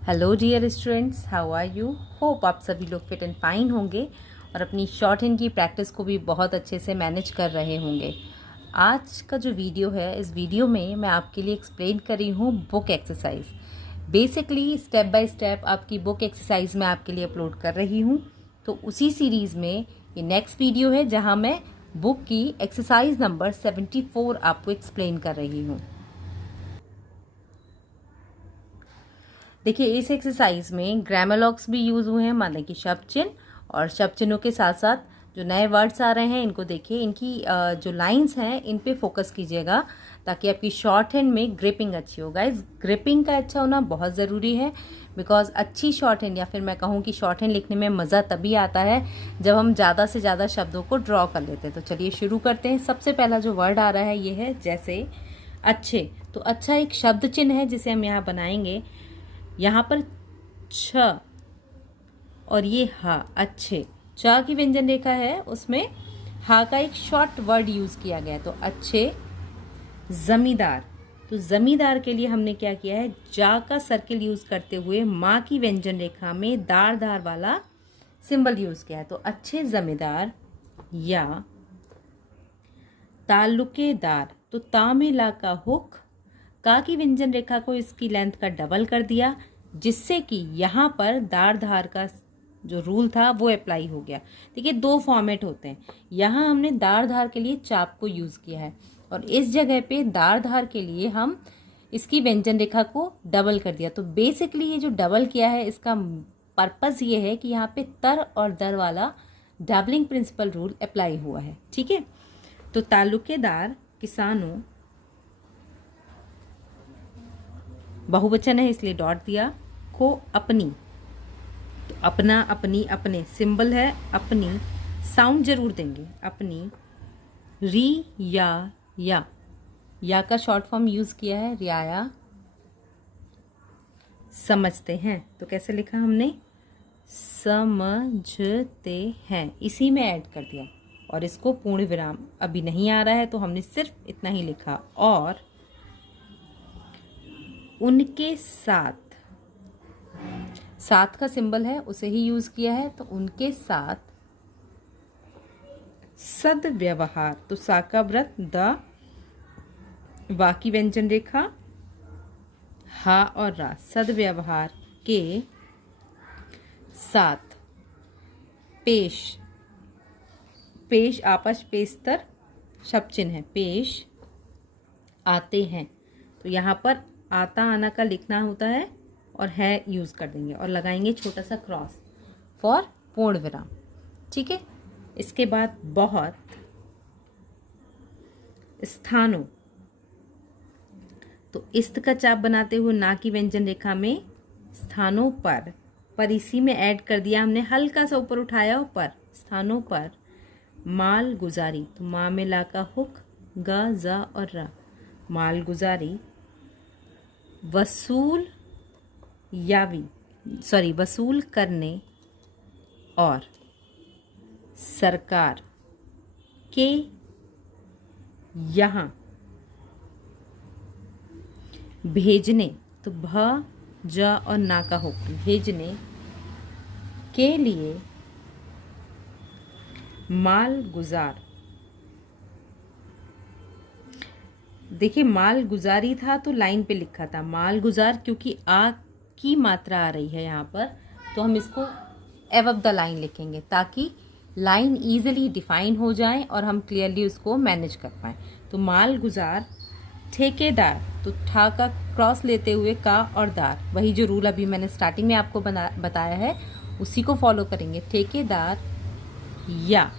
Hello dear students, how are you. Hope आप सभी लोग फिट एंड फाइन होंगे और अपनी शॉर्ट हैंड की प्रैक्टिस को भी बहुत अच्छे से मैनेज कर रहे होंगे। आज का जो वीडियो है, इस वीडियो में मैं आपके लिए एक्सप्लेन कर रही हूँ book exercise. Basically step by step आपकी बुक एक्सरसाइज मैं आपके लिए अपलोड कर रही हूँ। तो उसी सीरीज़ में ये नेक्स्ट वीडियो है जहाँ मैं बुक की एक्सरसाइज नंबर 74 आपको एक्सप्लेन कर रही हूँ। देखिए, इस एक्सरसाइज में ग्रामर लॉक्स भी यूज़ हुए हैं, माने कि शब्द चिन्ह, और शब्द चिन्हों के साथ साथ जो नए वर्ड्स आ रहे हैं इनको देखिए, इनकी जो लाइंस हैं इन पे फोकस कीजिएगा ताकि आपकी शॉर्ट हैंड में ग्रिपिंग अच्छी हो। गाइस, ग्रिपिंग का अच्छा होना बहुत ज़रूरी है, बिकॉज अच्छी शॉर्ट हैंड, या फिर मैं कहूँ कि शॉर्ट हैंड लिखने में मज़ा तभी आता है जब हम ज़्यादा से ज़्यादा शब्दों को ड्रॉ कर लेते हैं। तो चलिए शुरू करते हैं। सबसे पहला जो वर्ड आ रहा है ये है जैसे अच्छे। तो अच्छा एक शब्द चिन्ह है जिसे हम यहाँ बनाएंगे। यहाँ पर छ और ये हा, अच्छे। च की व्यंजन रेखा है, उसमें हा का एक शॉर्ट वर्ड यूज किया गया है। तो अच्छे। जमींदार, तो जमींदार के लिए हमने क्या किया है, जा का सर्किल यूज करते हुए माँ की व्यंजन रेखा में दार दार वाला सिंबल यूज किया है। तो अच्छे जमींदार। या ताल्लुकेदार, तो ता में ला का हुक, का की व्यंजन रेखा को इसकी लेंथ का डबल कर दिया, जिससे कि यहाँ पर दार धार का जो रूल था वो अप्लाई हो गया। देखिए, दो फॉर्मेट होते हैं। यहाँ हमने दार धार के लिए चाप को यूज़ किया है और इस जगह पे दार धार के लिए हम इसकी व्यंजन रेखा को डबल कर दिया। तो बेसिकली ये जो डबल किया है इसका पर्पज़ ये है कि यहाँ पे तर और दर वाला डबलिंग प्रिंसिपल रूल अप्लाई हुआ है। ठीक है, तो ताल्लुकेदार, किसानों, बहुवचन है इसलिए डॉट दिया, को अपनी, तो अपना, अपनी, अपने सिंबल है, अपनी, साउंड जरूर देंगे, अपनी। री या का शॉर्ट फॉर्म यूज किया है, रियाया। समझते हैं, तो कैसे लिखा हमने, समझते हैं, इसी में ऐड कर दिया। और इसको पूर्ण विराम अभी नहीं आ रहा है तो हमने सिर्फ इतना ही लिखा। और उनके साथ, साथ का सिंबल है उसे ही यूज किया है, तो उनके साथ सद्व्यवहार, तो सा का व्रत, द, वा की व्यंजन रेखा, हा और रा, सद्व्यवहार के साथ। पेश, पेश आपस पेस्तर शब्द चिन्ह है, पेश आते हैं। तो यहाँ पर आता आना का लिखना होता है और है यूज़ कर देंगे और लगाएंगे छोटा सा क्रॉस फॉर पूर्ण विराम। ठीक है, इसके बाद बहुत, स्थानों, तो इस्त का चाप बनाते हुए ना की व्यंजन रेखा में स्थानों पर इसी में ऐड कर दिया हमने, हल्का सा ऊपर उठाया ऊपर, स्थानों पर। माल गुजारी, तो माँ में ला का हुक, ग, ज और र, माल गुजारी। वसूल वसूल करने और सरकार के यहाँ भेजने, तो भ, ज और ना का हुक, भेजने के लिए माल गुजार। देखिए, माल गुजारी था तो लाइन पे लिखा था माल गुजार, क्योंकि आ की मात्रा आ रही है यहाँ पर, तो हम इसको एबव द लाइन लिखेंगे ताकि लाइन इजीली डिफाइन हो जाए और हम क्लियरली उसको मैनेज कर पाए। तो माल गुजार। ठेकेदार, तो ठा का क्रॉस लेते हुए का और दार, वही जो रूल अभी मैंने स्टार्टिंग में आपको बताया है उसी को फॉलो करेंगे। ठेकेदार। या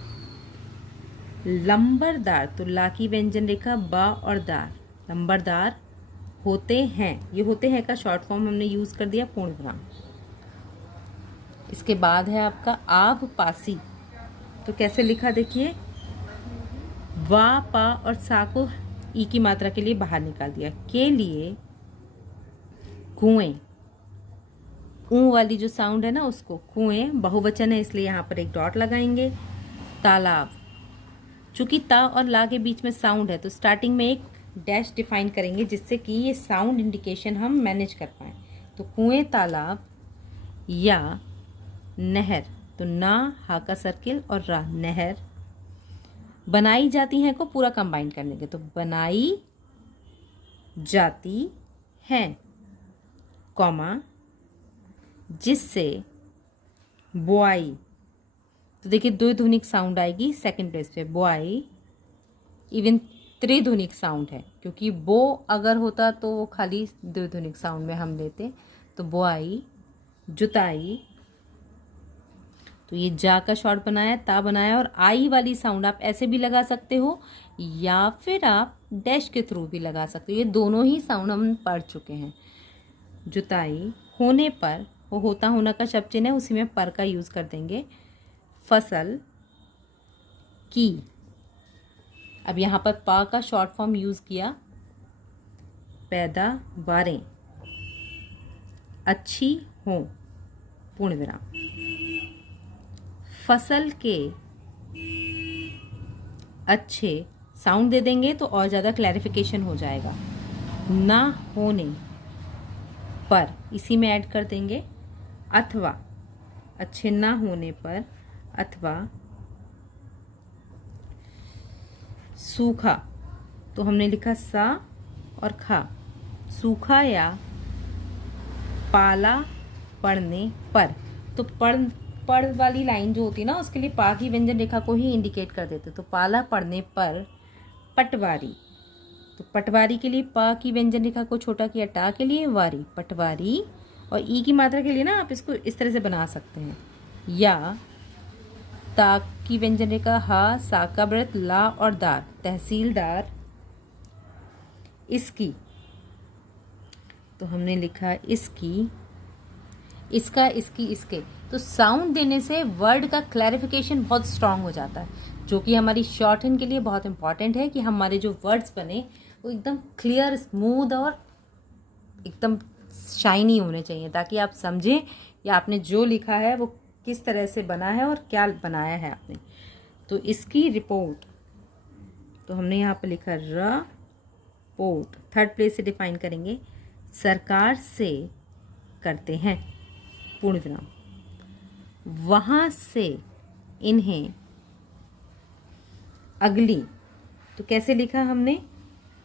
लंबरदार, तो ला की व्यंजन रेखा, बा और दार, लंबरदार होते हैं, ये होते हैं का शॉर्ट फॉर्म हमने यूज कर दिया, पूर्ण विराम। इसके बाद है आपका आब पासी, तो कैसे लिखा देखिए, वा, पा और सा को ई की मात्रा के लिए बाहर निकाल दिया, के लिए कुएं, ऊ वाली जो साउंड है ना उसको, कुएं बहुवचन है इसलिए यहाँ पर एक डॉट लगाएंगे। तालाब, चूंकि ता और ला के बीच में साउंड है तो स्टार्टिंग में एक डैश डिफाइन करेंगे जिससे कि ये साउंड इंडिकेशन हम मैनेज कर पाएँ। तो कुएं, तालाब या नहर, तो ना, हा का सर्किल और रा, नहर। बनाई जाती हैं को पूरा कंबाइन कर लेंगे, तो बनाई जाती हैं, कॉमा, जिससे बुआई, तो देखिए द्विध्वनिक साउंड आएगी सेकंड प्लेस पे, बुआई। इवन त्रिध्वनिक साउंड है, क्योंकि बो अगर होता तो वो खाली द्विध्वनिक साउंड में हम लेते, तो बुआई, जुताई। तो ये जा का शॉर्ट बनाया, ता बनाया, और आई वाली साउंड आप ऐसे भी लगा सकते हो या फिर आप डैश के थ्रू भी लगा सकते हो। ये दोनों ही साउंड हम पढ़ चुके हैं। जुताई होने पर, वो होता होना का शब्द चिन्ह है, उसी में पर का यूज कर देंगे। फसल की, अब यहाँ पर पा का शॉर्ट फॉर्म यूज किया, पैदावारें अच्छी हो, पूर्ण विराम। फसल के अच्छे साउंड दे देंगे तो और ज़्यादा क्लैरिफिकेशन हो जाएगा। ना होने पर इसी में ऐड कर देंगे, अथवा, अच्छे ना होने पर, अथवा सूखा, तो हमने लिखा सा और खा, सूखा या पाला पड़ने पर। तो पड़ वाली लाइन जो होती है ना, उसके लिए पा की व्यंजन रेखा को ही इंडिकेट कर देते, तो पाला पड़ने पर पटवारी, तो पटवारी के लिए पा की व्यंजन रेखा को छोटा किया, टा के लिए वारी, पटवारी। और ई की मात्रा के लिए ना आप इसको इस तरह से बना सकते हैं, या ता की व्यंजन रेखा, हा, सा का व्रत, ला और दार, तहसीलदार। इसकी, तो हमने लिखा इसकी, इसका, इसकी, इसके। तो साउंड देने से वर्ड का क्लैरिफिकेशन बहुत स्ट्रांग हो जाता है, जो कि हमारी शॉर्ट हैंड के लिए बहुत इंपॉर्टेंट है कि हमारे जो वर्ड्स बने वो एकदम क्लियर, स्मूथ और एकदम शाइनी होने चाहिए, ताकि आप समझें या आपने जो लिखा है वो किस तरह से बना है और क्या बनाया है आपने। तो इसकी रिपोर्ट, तो हमने यहाँ पर लिखा रिपोर्ट, थर्ड प्लेस से डिफाइन करेंगे, सरकार से करते हैं, पूर्ण विराम। वहाँ से इन्हें अगली, तो कैसे लिखा हमने,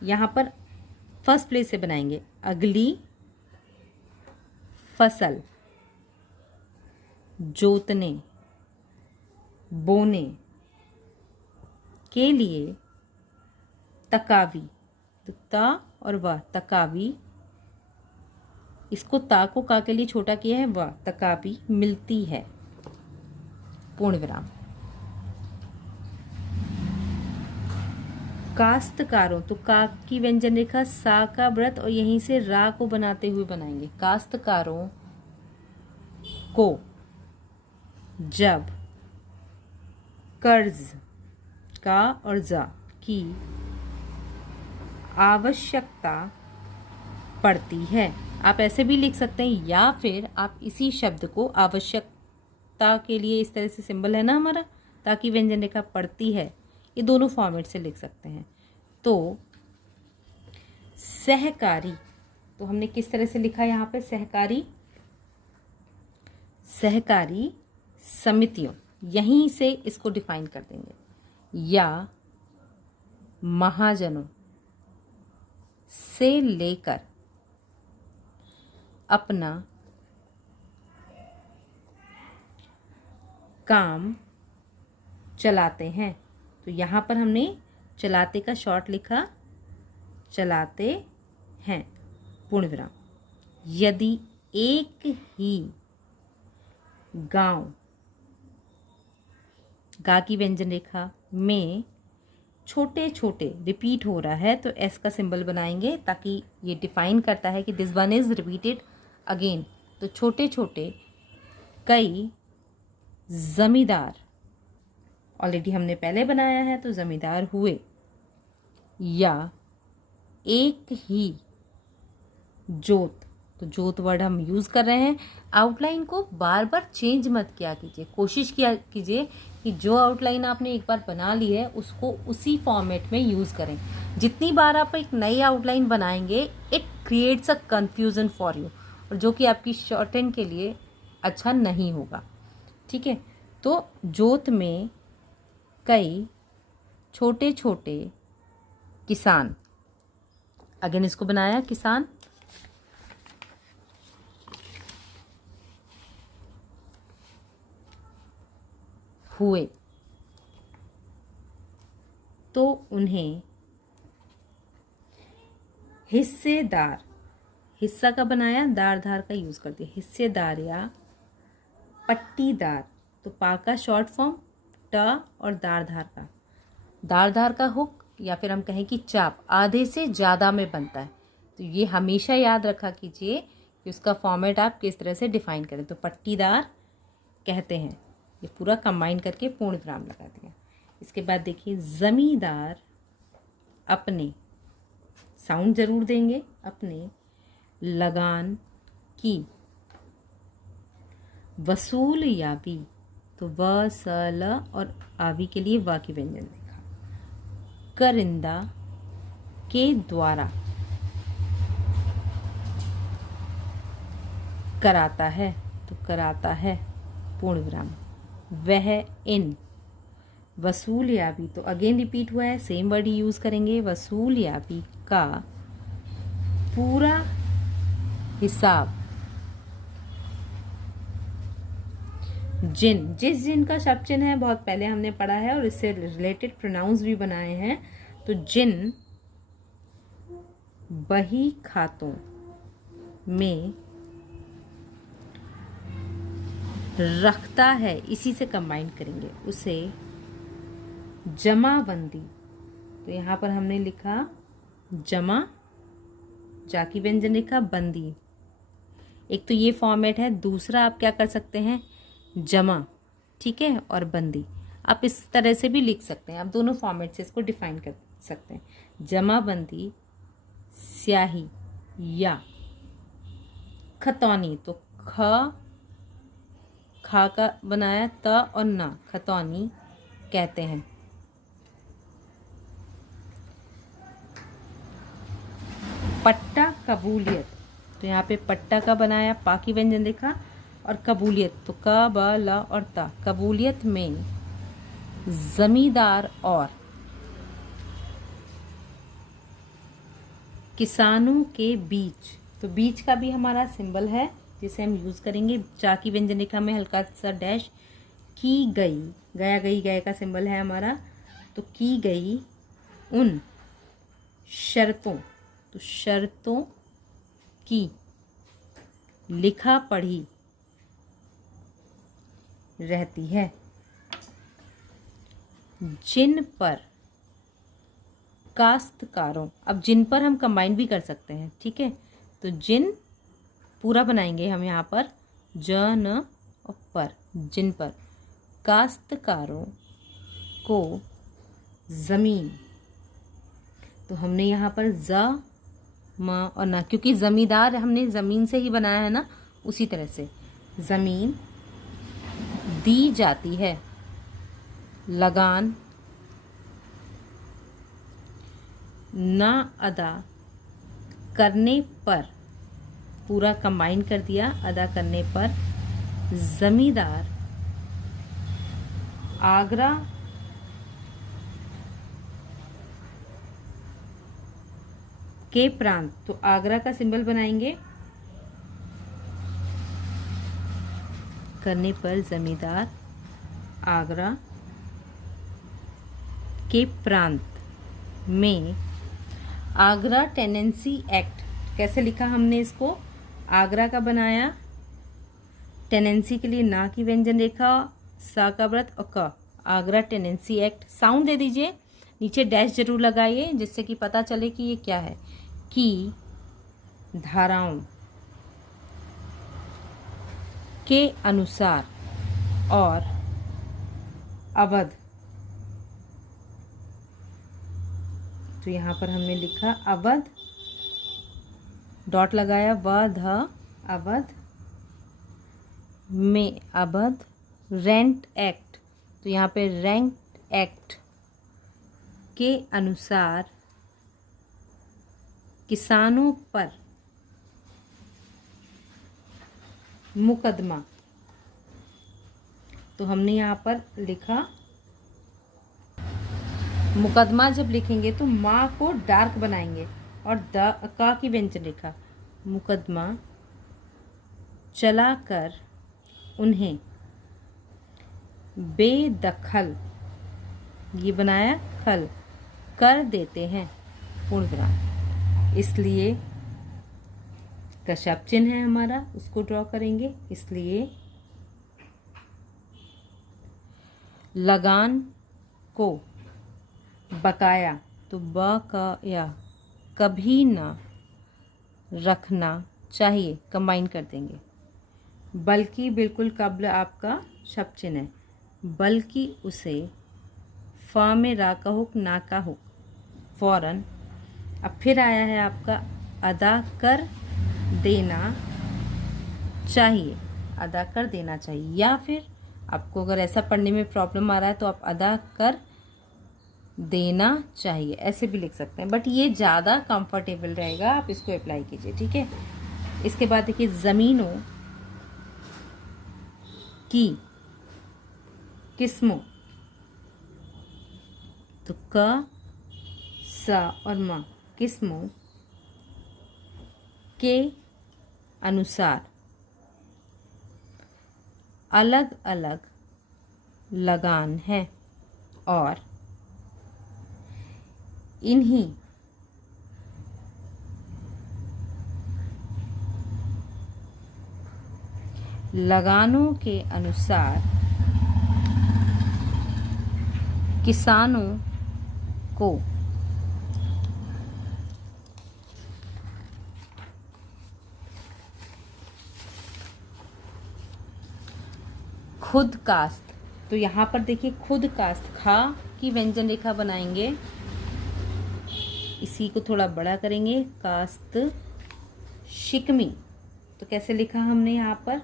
यहाँ पर फर्स्ट प्लेस से बनाएंगे, अगली फसल जोतने, बोने के लिए तकावी, तो ता और वाह, तकावी। इसको ता को का के लिए छोटा किया है, वाह, तकावी मिलती है, पूर्ण विराम। काश्तकारों, तो का की व्यंजन रेखा, सा का व्रत और यहीं से रा को बनाते हुए बनाएंगे, काश्तकारों को जब कर्ज, का और जा की आवश्यकता पड़ती है। आप ऐसे भी लिख सकते हैं, या फिर आप इसी शब्द को, आवश्यकता के लिए इस तरह से सिंबल है ना हमारा, ताकि व्यंजन रेखा पड़ती है, ये दोनों फॉर्मेट से लिख सकते हैं। तो सहकारी, तो हमने किस तरह से लिखा यहाँ पे, सहकारी, सहकारी समितियों, यहीं से इसको डिफाइन कर देंगे, या महाजनों से लेकर अपना काम चलाते हैं। तो यहाँ पर हमने चलाते का शॉर्ट लिखा, चलाते हैं, पूर्ण विराम। यदि एक ही गांव, गा की व्यंजन रेखा में छोटे छोटे रिपीट हो रहा है, तो एस का सिंबल बनाएंगे, ताकि ये डिफाइन करता है कि this one is repeated again. तो छोटे छोटे कई जमींदार, ऑलरेडी हमने पहले बनाया है, तो जमींदार हुए, या एक ही जोत, तो जोत वर्ड हम यूज़ कर रहे हैं। आउटलाइन को बार बार चेंज मत किया कीजिए, कोशिश किया कीजिए कि जो आउटलाइन आपने एक बार बना ली है उसको उसी फॉर्मेट में यूज़ करें। जितनी बार आप एक नई आउटलाइन बनाएंगे, it creates a confusion for you, और जो कि आपकी शॉर्ट हैंड के लिए अच्छा नहीं होगा। ठीक है, तो जोत में कई छोटे छोटे किसान, अगेन इसको बनाया किसान, हुए तो उन्हें हिस्सेदार, हिस्सा का बनाया, दार धार का यूज करते हैं, हिस्सेदार या पट्टीदार, तो पा का शॉर्ट फॉर्म ट और दार धार का, दार धार का हुक या फिर हम कहें कि चाप आधे से ज़्यादा में बनता है। तो ये हमेशा याद रखा कीजिए कि उसका फॉर्मेट आप किस तरह से डिफाइन करें। तो पट्टीदार कहते हैं, ये पूरा कंबाइन करके पूर्ण विराम लगा दिया। इसके बाद देखिए जमींदार अपने, साउंड जरूर देंगे, अपने लगान की वसूल याबी, तो व स ल और आवी के लिए वा की व्यंजन देखा, करिंदा के द्वारा कराता है, तो कराता है पूर्ण विराम, वह इन वसूल याबी, तो अगेन रिपीट हुआ है, सेम वर्ड ही यूज करेंगे, वसूल याबी का पूरा हिसाब जिन, जिस जिन का शब्द चिन्ह है बहुत पहले हमने पढ़ा है और इससे रिलेटेड प्रोनाउंस भी बनाए हैं। तो जिन बही खातों में रखता है, इसी से कंबाइन करेंगे, उसे जमाबंदी, तो यहाँ पर हमने लिखा जमा, जाकी व्यंजन लिखा, बंदी। एक तो ये फॉर्मेट है, दूसरा आप क्या कर सकते हैं, जमा, ठीक है, और बंदी। आप इस तरह से भी लिख सकते हैं, आप दोनों फॉर्मेट से इसको डिफाइन कर सकते हैं। जमा बंदी स्याही या खतौनी, तो खा का बनाया त और ना, खतौनी कहते हैं। पट्टा कबूलियत, तो यहाँ पे पट्टा का बनाया, पा की व्यंजन देखा, और कबूलियत तो क ब ल और ता, कबूलियत में जमींदार और किसानों के बीच, तो बीच का भी हमारा सिंबल है जिसे हम यूज करेंगे, चा की व्यंजन रेखा में हल्का सा डैश, की गई, गया गई गए का सिंबल है हमारा, तो की गई उन शर्तों, तो शर्तों की लिखा पढ़ी रहती है, जिन पर काश्तकारों, अब जिन पर हम कंबाइन भी कर सकते हैं, ठीक है, तो जिन पूरा बनाएंगे हम यहाँ पर, ज न और पर, जिन पर काश्तकारों को जमीन, तो हमने यहाँ पर ज म और ना, क्योंकि जमींदार हमने जमीन से ही बनाया है ना, उसी तरह से जमीन दी जाती है, लगान ना अदा करने पर, पूरा कंबाइन कर दिया, अदा करने पर जमींदार आगरा के प्रांत, तो आगरा का सिंबल बनाएंगे, करने पर जमींदार आगरा के प्रांत में, आगरा टेनेंसी एक्ट, कैसे लिखा हमने इसको, आगरा का बनाया, टेनेंसी के लिए ना की व्यंजन रेखा, सा का व्रत और क, आगरा टेनेंसी एक्ट, साउंड दे दीजिए, नीचे डैश जरूर लगाइए जिससे कि पता चले कि ये क्या है, की धाराओं के अनुसार और अवध, तो यहाँ पर हमने लिखा अवध, डॉट लगाया, वध, अवध में, अवध रेंट एक्ट, तो यहाँ पे रेंट एक्ट के अनुसार किसानों पर मुकदमा। तो हमने यहाँ पर लिखा मुकदमा। जब लिखेंगे तो माँ को डार्क बनाएंगे और द का की व्यंजन रेखा, मुकदमा चलाकर उन्हें बेदखल, ये बनाया खल, कर देते हैं, पूर्ण विराम। इसलिए का शब्द चिन्ह है हमारा, उसको ड्रॉ करेंगे। इसलिए लगान को बकाया, तो बकाया कभी ना रखना चाहिए, कंबाइन कर देंगे। बल्कि बिल्कुल कब्ल आपका शब्द चिन्ह है, बल्कि उसे फ में रा का हुक, ना का हुक, फौरन। अब फिर आया है आपका अदा कर देना चाहिए, अदा कर देना चाहिए। या फिर आपको अगर ऐसा पढ़ने में प्रॉब्लम आ रहा है तो आप अदा कर देना चाहिए ऐसे भी लिख सकते हैं, बट ये ज़्यादा कंफर्टेबल रहेगा, आप इसको अप्लाई कीजिए, ठीक है। इसके बाद देखिए ज़मीनों की किस्मों, तो क सा और म, किस्मों के अनुसार अलग अलग लगान है और इन्हीं लगानों के अनुसार किसानों को खुद कास्त, तो यहाँ पर देखिए खुद कास्त, खा की व्यंजन रेखा बनाएंगे, इसी को थोड़ा बड़ा करेंगे, कास्त शिकमी। तो कैसे लिखा हमने यहाँ पर,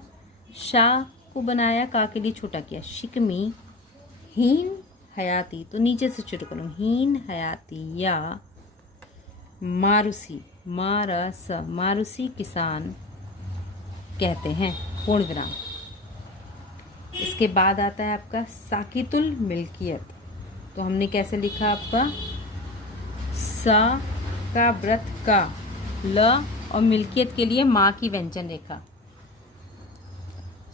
शाह को बनाया, का के लिए छोटा किया, शिकमी हीन हयाती, तो नीचे से शुरू करूँ, हीन हयाती या मारूसी, मारस, मारूसी किसान कहते हैं, पूर्ण विराम। इसके बाद आता है आपका साकितुल मिल्कियत, तो हमने कैसे लिखा आपका, सा का व्रत का, ल और मिल्कियत के लिए माँ की व्यंजन रेखा,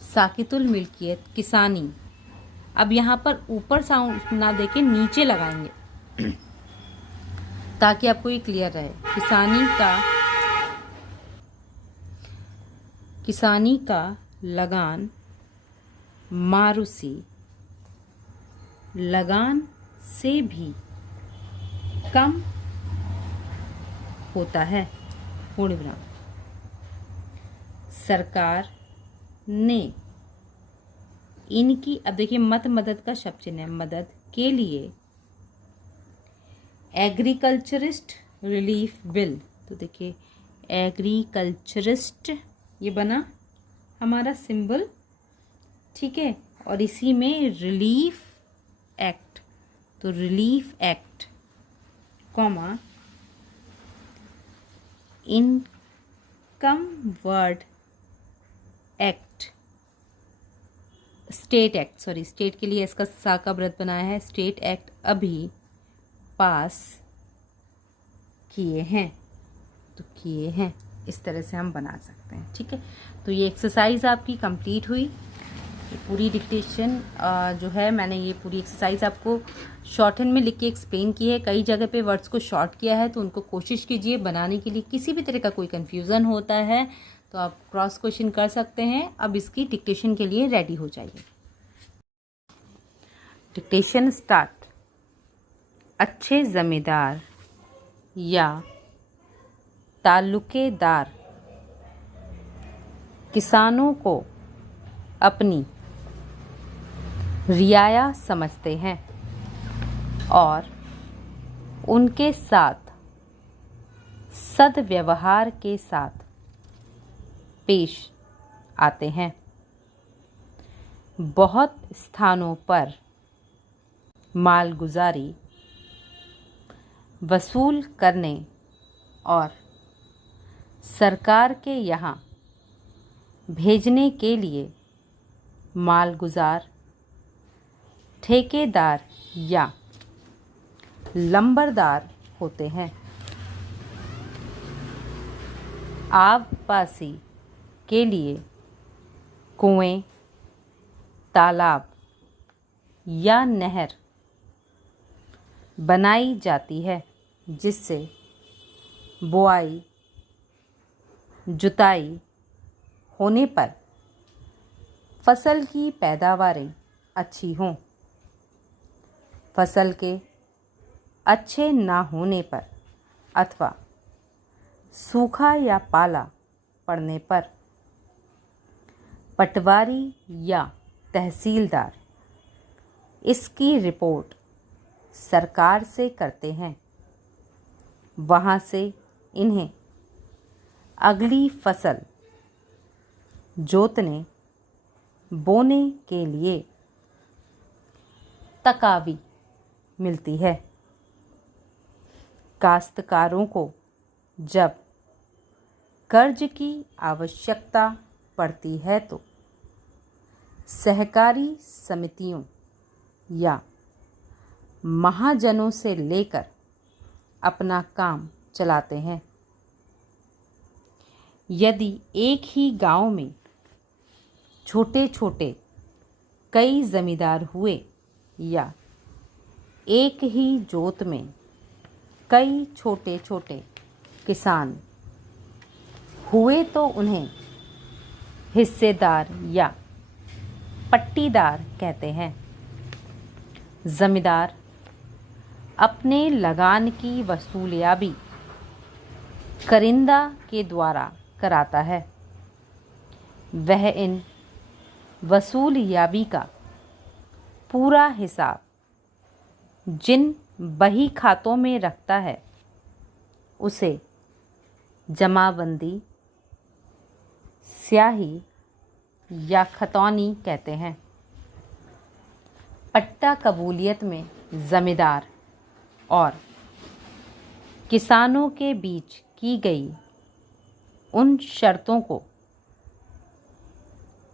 साकितुल मिल्कियत किसानी। अब यहाँ पर ऊपर साउंड ना देके नीचे लगाएंगे ताकि आपको ये क्लियर रहे। किसानी का लगान मारूसी लगान से भी कम होता है, पूर्ण विराम। सरकार ने इनकी, अब देखिए मत मदद का शब्द चिन्ह है, मदद के लिए एग्रीकल्चरिस्ट रिलीफ बिल, तो देखिए एग्रीकल्चरिस्ट ये बना हमारा सिंबल, ठीक है। और इसी में रिलीफ एक्ट, तो relief act comma income word act, state act, sorry state के लिए इसका सा का व्रत बनाया है, स्टेट एक्ट अभी पास किए हैं, तो किए हैं, इस तरह से हम बना सकते हैं, ठीक है। तो ये एक्सरसाइज आपकी कंप्लीट हुई। पूरी डिक्टेशन जो है, मैंने ये पूरी एक्सरसाइज आपको शॉर्ट हैंड में लिख के एक्सप्लेन की है। कई जगह पे वर्ड्स को शॉर्ट किया है, तो उनको कोशिश कीजिए बनाने के लिए। किसी भी तरह का कोई कन्फ्यूज़न होता है तो आप क्रॉस क्वेश्चन कर सकते हैं। अब इसकी डिक्टेशन के लिए रेडी हो जाइए। Dictation start. अच्छे ज़मींदार या ताल्लुकेदार किसानों को अपनी रियाया समझते हैं और उनके साथ सद्व्यवहार के साथ पेश आते हैं। बहुत स्थानों पर मालगुजारी वसूल करने और सरकार के यहाँ भेजने के लिए मालगुजार, ठेकेदार या लंबरदार होते हैं। आबपासी के लिए कुएं, तालाब या नहर बनाई जाती है, जिससे बुआई जुताई होने पर फसल की पैदावारें अच्छी हों। फसल के अच्छे ना होने पर अथवा सूखा या पाला पड़ने पर पटवारी या तहसीलदार इसकी रिपोर्ट सरकार से करते हैं। वहाँ से इन्हें अगली फसल जोतने बोने के लिए तकावी मिलती है। काश्तकारों को जब कर्ज की आवश्यकता पड़ती है तो सहकारी समितियों या महाजनों से लेकर अपना काम चलाते हैं। यदि एक ही गांव में छोटे छोटे कई जमींदार हुए या एक ही जोत में कई छोटे छोटे किसान हुए तो उन्हें हिस्सेदार या पट्टीदार कहते हैं। जमींदार अपने लगान की वसूलियाबी करिंदा के द्वारा कराता है। वह इन वसूलियाबी का पूरा हिसाब जिन बही खातों में रखता है उसे जमाबंदी, स्याही या खतौनी कहते हैं। पट्टा कबूलियत में जमींदार और किसानों के बीच की गई उन शर्तों को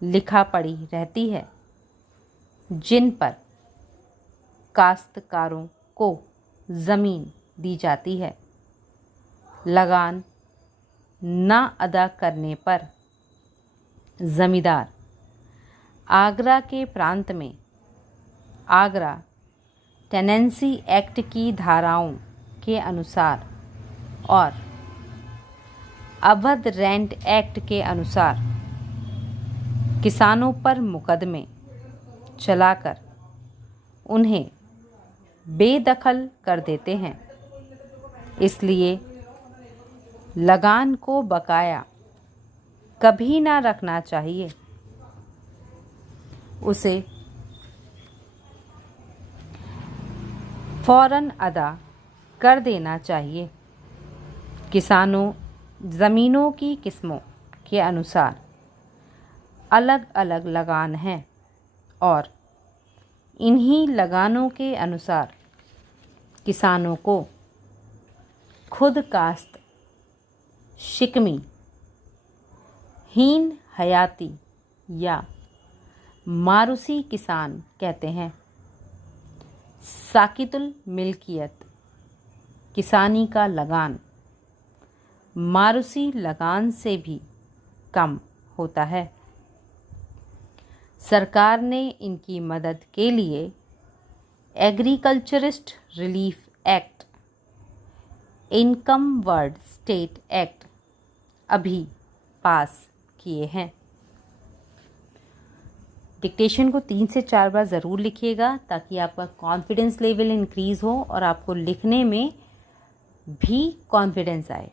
लिखा पड़ी रहती है जिन पर काश्तकारों को ज़मीन दी जाती है। लगान ना अदा करने पर ज़मींदार आगरा के प्रांत में आगरा टेनेंसी एक्ट की धाराओं के अनुसार और अवध रेंट एक्ट के अनुसार किसानों पर मुकदमे चलाकर उन्हें बेदखल कर देते हैं। इसलिए लगान को बकाया कभी ना रखना चाहिए। उसे फौरन अदा कर देना चाहिए। किसानों ज़मीनों की किस्मों के अनुसार अलग अलग लगान हैं और इन्हीं लगानों के अनुसार किसानों को खुद काश्त, शिकमी, हीन हयाती या मारूसी किसान कहते हैं। साकितुल मिल्कियत किसानी का लगान मारूसी लगान से भी कम होता है। सरकार ने इनकी मदद के लिए agriculturist relief act, income word state act अभी पास किए हैं। डिक्टेशन को 3 से 4 बार ज़रूर लिखिएगा ताकि आपका कॉन्फिडेंस लेवल इंक्रीज़ हो और आपको लिखने में भी कॉन्फिडेंस आए।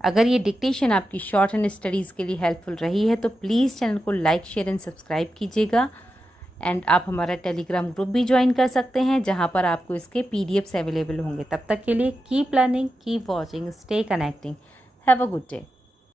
अगर ये डिक्टेशन आपकी शॉर्ट एंड स्टडीज़ के लिए हेल्पफुल रही है तो प्लीज़ चैनल को लाइक, शेयर एंड सब्सक्राइब कीजिएगा। एंड आप हमारा टेलीग्राम ग्रुप भी ज्वाइन कर सकते हैं जहां पर आपको इसके PDFs अवेलेबल होंगे। तब तक के लिए keep learning, keep watching, stay connecting. Have a good day.